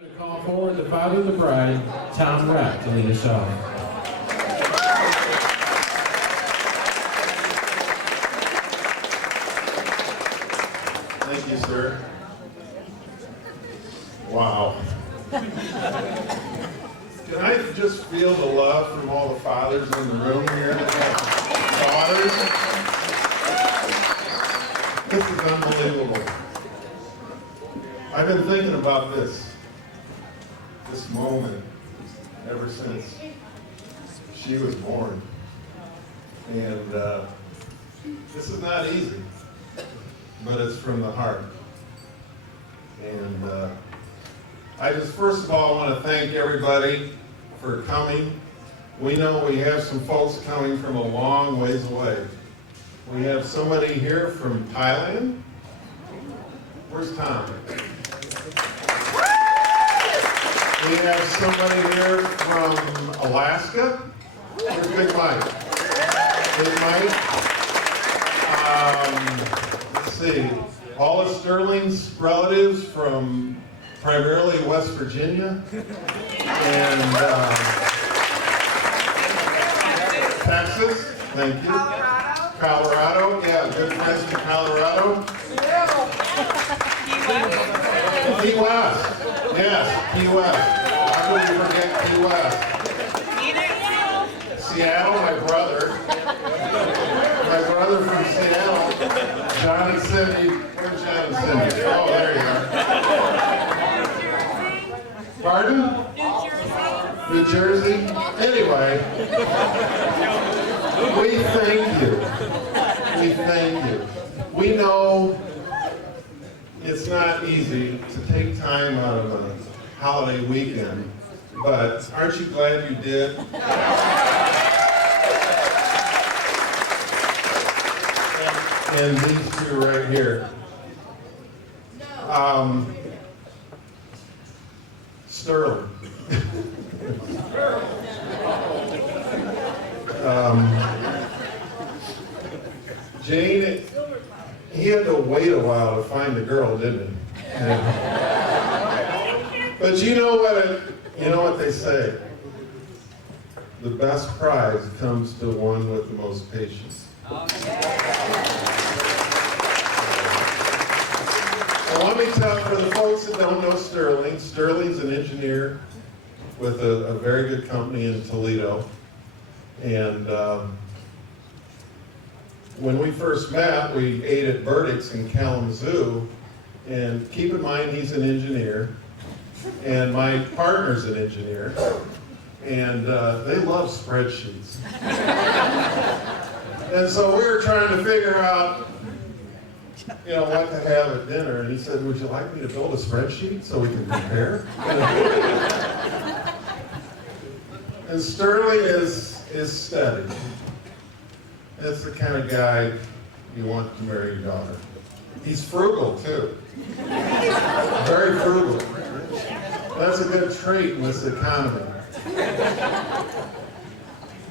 I'm going to call forward the father of the bride, Tom Rapp, to lead us off. Thank you, sir. Wow. Can I just feel the love from all the fathers in the room here that have daughters? This is unbelievable. I've been thinking about this moment ever since she was born. And this is not easy, but it's from the heart. And I just first of all want to thank everybody for coming. We know we have some folks coming from a long ways away. We have somebody here from Thailand. Where's Tom? We have somebody here from Alaska. Where's Big Mike? Big Mike. Let's see. All of Sterling's relatives from primarily West Virginia and Texas. Thank you. Colorado. Yeah, good friends from Colorado. Key West. Yes, Key West. How could we forget Key West? Seattle, my brother. My brother from Seattle. John and Cindy. Where's John and Cindy? Oh, there you are. Pardon? New Jersey. Anyway, we thank you. We thank you. We know it's not easy to take time out of a holiday weekend, but aren't you glad you did? And these two right here. Sterling. Jane, he had to wait a while to find a girl, didn't he? Yeah. But you know what they say? The best prize comes to one with the most patience. Well, let me tell you, for the folks that don't know Sterling, Sterling's an engineer with a very good company in Toledo. And when we first met, we ate at Burdick's in Kalamazoo. And keep in mind, he's an engineer. And my partner's an engineer. And they love spreadsheets. And so we were trying to figure out, what to have at dinner. And he said, would you like me to build a spreadsheet so we can compare? And Sterling is steady. That's the kind of guy you want to marry your daughter. He's frugal, too. Very frugal. That's a good trait in this economy.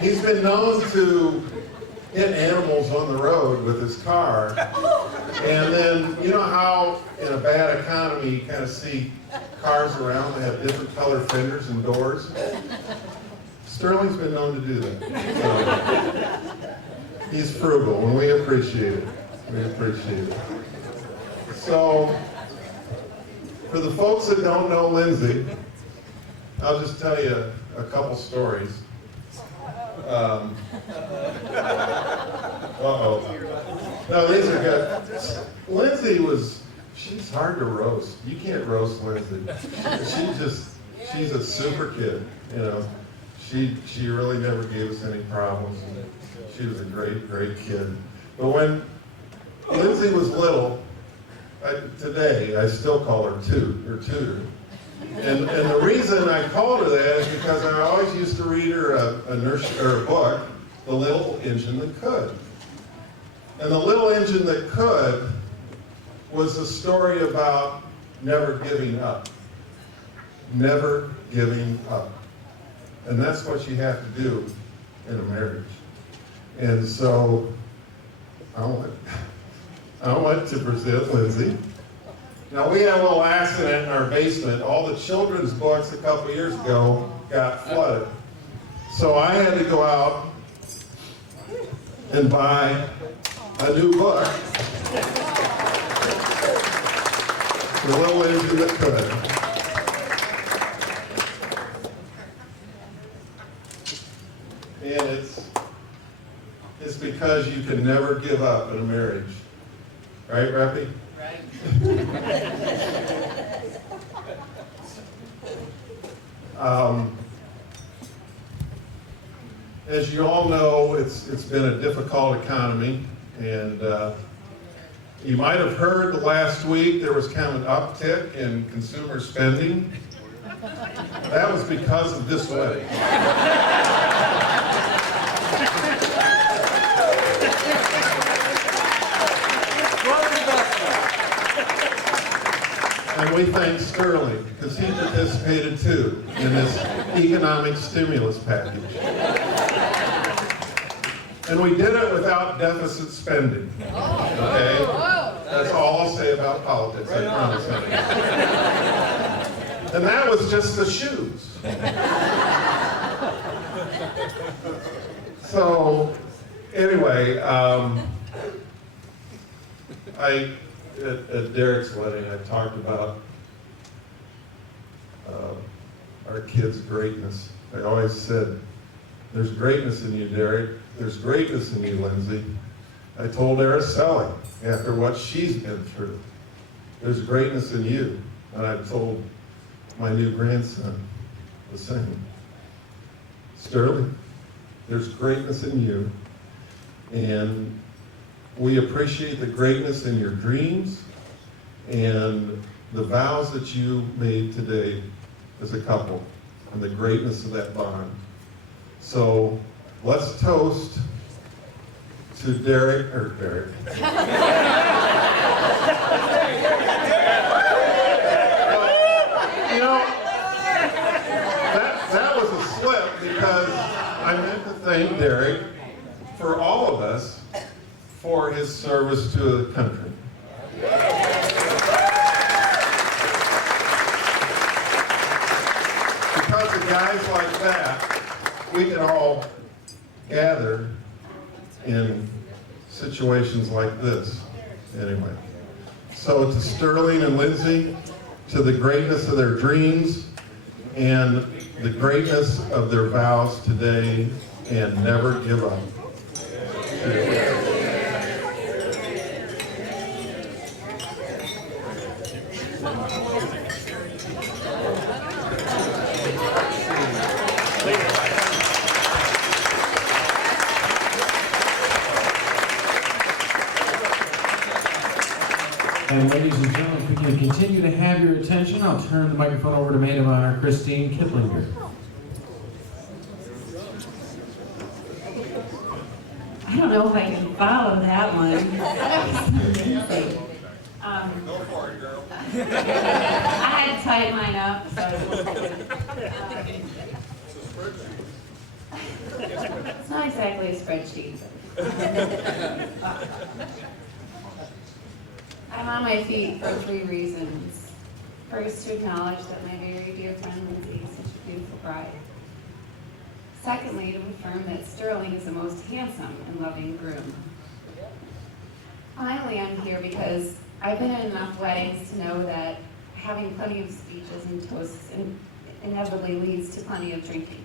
He's been known to hit animals on the road with his car. And then, you know how in a bad economy you kind of see cars around that have different colored fenders and doors? Sterling's been known to do that. So, he's frugal, and we appreciate it. We appreciate it. So, for the folks that don't know Lindsay, I'll just tell you a couple stories. No, these are good. Lindsay she's hard to roast. You can't roast Lindsay. She's a super kid, She really never gave us any problems. She was a great, great kid. But when Lindsay was little, today I still call her tutor. And the reason I called her that is because I always used to read her a book, The Little Engine That Could. And The Little Engine That Could was a story about never giving up. Never giving up. And that's what you have to do in a marriage. And so I went to present Lindsay. Now, we had a little accident in our basement. All the children's books a couple years ago got flooded. So I had to go out and buy a new book for little Lindsay that could. And it's because you can never give up in a marriage. Right, Rappy? Right. As you all know, it's been a difficult economy, and you might have heard last week there was kind of an uptick in consumer spending. That was because of this wedding. And we thank Sterling, because he participated too in this economic stimulus package. And we did it without deficit spending. Okay? That's all I'll say about politics, I promise. And that was just the shoes. So, anyway, at Derek's wedding, I talked about our kids' greatness. I always said, there's greatness in you, Derek. There's greatness in you, Lindsay. I told Araceli, after what she's been through, there's greatness in you. And I told my new grandson the same. Sterling, there's greatness in you. And we appreciate the greatness in your dreams and the vows that you made today as a couple and the greatness of that bond. So let's toast to Derek. You know, that was a slip because I meant to thank Derek for all of us for his service to the country. Because of guys like that, we can all gather in situations like this. Anyway, so to Sterling and Lindsay, to the greatness of their dreams and the greatness of their vows today, and never give up. And ladies and gentlemen, if we can continue to have your attention, I'll turn the microphone over to Maid of Honor Christine Kiplinger. I don't know if I can follow that one. Go for it, girl. I had to tighten mine up, so it's not exactly a spreadsheet. I'm on my feet for 3 reasons. First, to acknowledge that my very dear friend Lindsay is such a beautiful bride. Secondly, to affirm that Sterling is the most handsome and loving groom. Finally, I'm here because I've been in enough weddings to know that having plenty of speeches and toasts inevitably leads to plenty of drinking.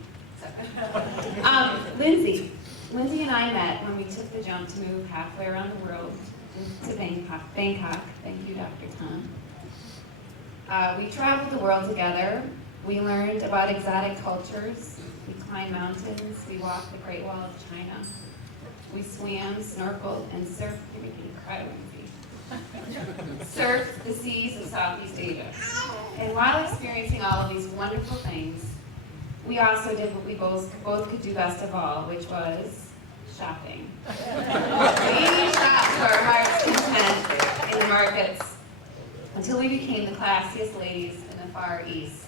Lindsay and I met when we took the jump to move halfway around the world to Bangkok. Thank you, Dr. Tom. We traveled the world together. We learned about exotic cultures. We climbed mountains. We walked the Great Wall of China. We swam, snorkeled, and surfed. You're making me cry, Lindsay. Surfed the seas of Southeast Asia. And while experiencing all of these wonderful things, we also did what we both could do best of all, which was shopping. We shopped to our heart's content in the markets until we became the classiest ladies in the Far East.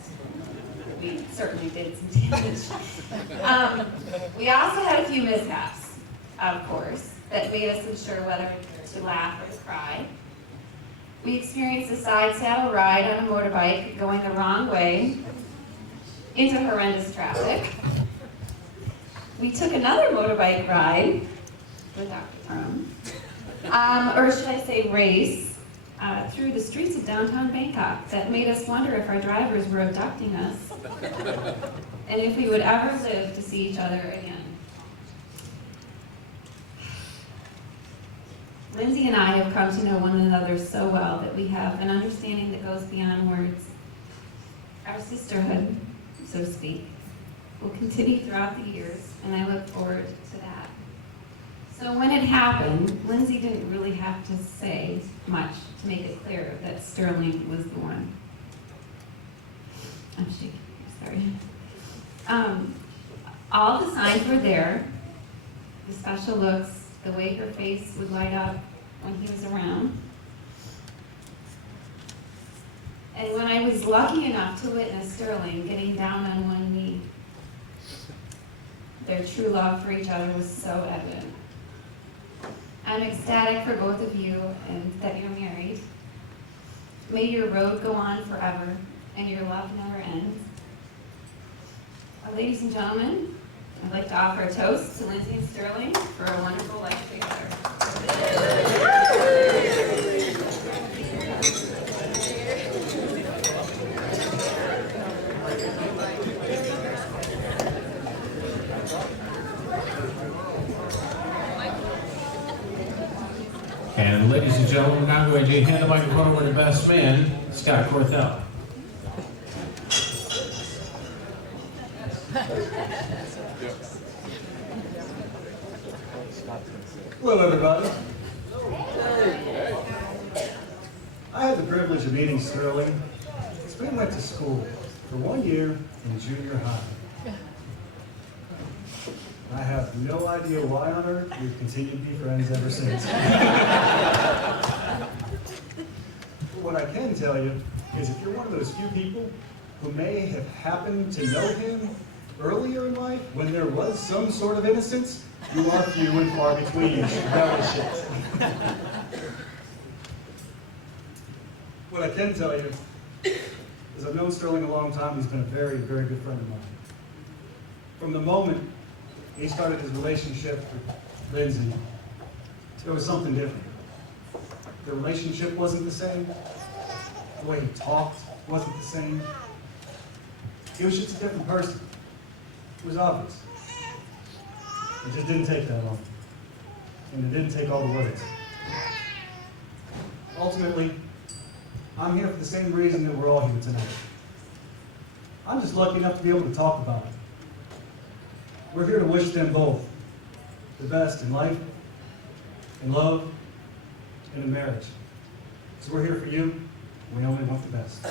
We certainly did some damage. We also had a few mishaps, of course, that made us unsure whether to laugh or to cry. We experienced a side saddle ride on a motorbike going the wrong way into horrendous traffic. We took another motorbike ride with Dr. Tom, or should I say race, through the streets of downtown Bangkok that made us wonder if our drivers were abducting us and if we would ever live to see each other again. Lindsay and I have come to know one another so well that we have an understanding that goes beyond words. Our sisterhood, so to speak, will continue throughout the years, and I look forward to that. So when it happened, Lindsay didn't really have to say much to make it clear that Sterling was the one. I'm shaking, sorry. All the signs were there, the special looks, the way her face would light up when he was around. And when I was lucky enough to witness Sterling getting down on one knee, their true love for each other was so evident. I'm ecstatic for both of you and that you're married. May your road go on forever and your love never ends. Ladies and gentlemen, I'd like to offer a toast to Lindsay and Sterling for a wonderful life together. And ladies and gentlemen, we're now going to hand the microphone over to best man, Scott Corthell. Hello, everybody. I had the privilege of meeting Sterling as we went to school for 1 year in junior high. I have no idea why on earth we've continued to be friends ever since. What I can tell you is if you're one of those few people who may have happened to know him earlier in life when there was some sort of innocence, you are few and far between. Relish it. What I can tell you is I've known Sterling a long time. He's been a very, very good friend of mine. From the moment he started his relationship with Lindsay, there was something different. The relationship wasn't the same. The way he talked wasn't the same. He was just a different person. It was obvious. It just didn't take that long. And it didn't take all the words. Ultimately, I'm here for the same reason that we're all here tonight. I'm just lucky enough to be able to talk about it. We're here to wish them both the best in life, in love, and in marriage. So we're here for you, and we only want the best.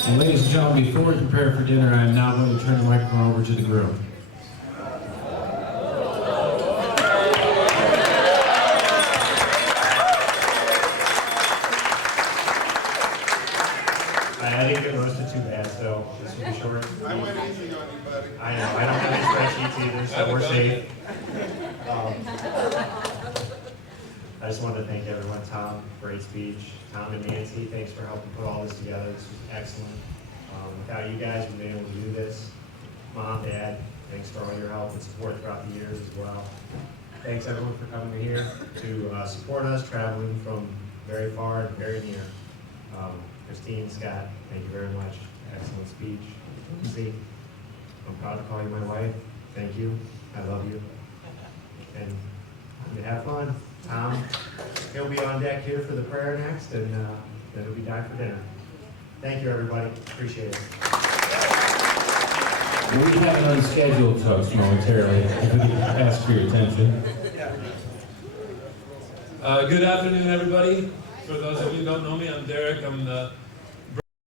And ladies and gentlemen, before we prepare for dinner, I am now going to turn the microphone over to the groom. I didn't get roasted too bad, so this will be short. I went easy on you, buddy. I know, I don't have any spreadsheets either, so we're safe. I just wanted to thank everyone. Tom, great speech. Tom and Nancy, thanks for helping put all this together. This was excellent. Without you guys, we've been able to do this. Mom, Dad, thanks for all your help and support throughout the years as well. Thanks everyone for coming here to support us, traveling from very far and very near. Christine, Scott, thank you very much. Excellent speech. Lindsay, I'm proud to call you my wife. Thank you. I love you. And have fun. Tom, he'll be on deck here for the prayer next, and then it'll be time for dinner. Thank you, everybody. Appreciate it. We have an unscheduled toast momentarily, if we could ask for your attention. Good afternoon, everybody. For those of you who don't know me, I'm Derek. I'm the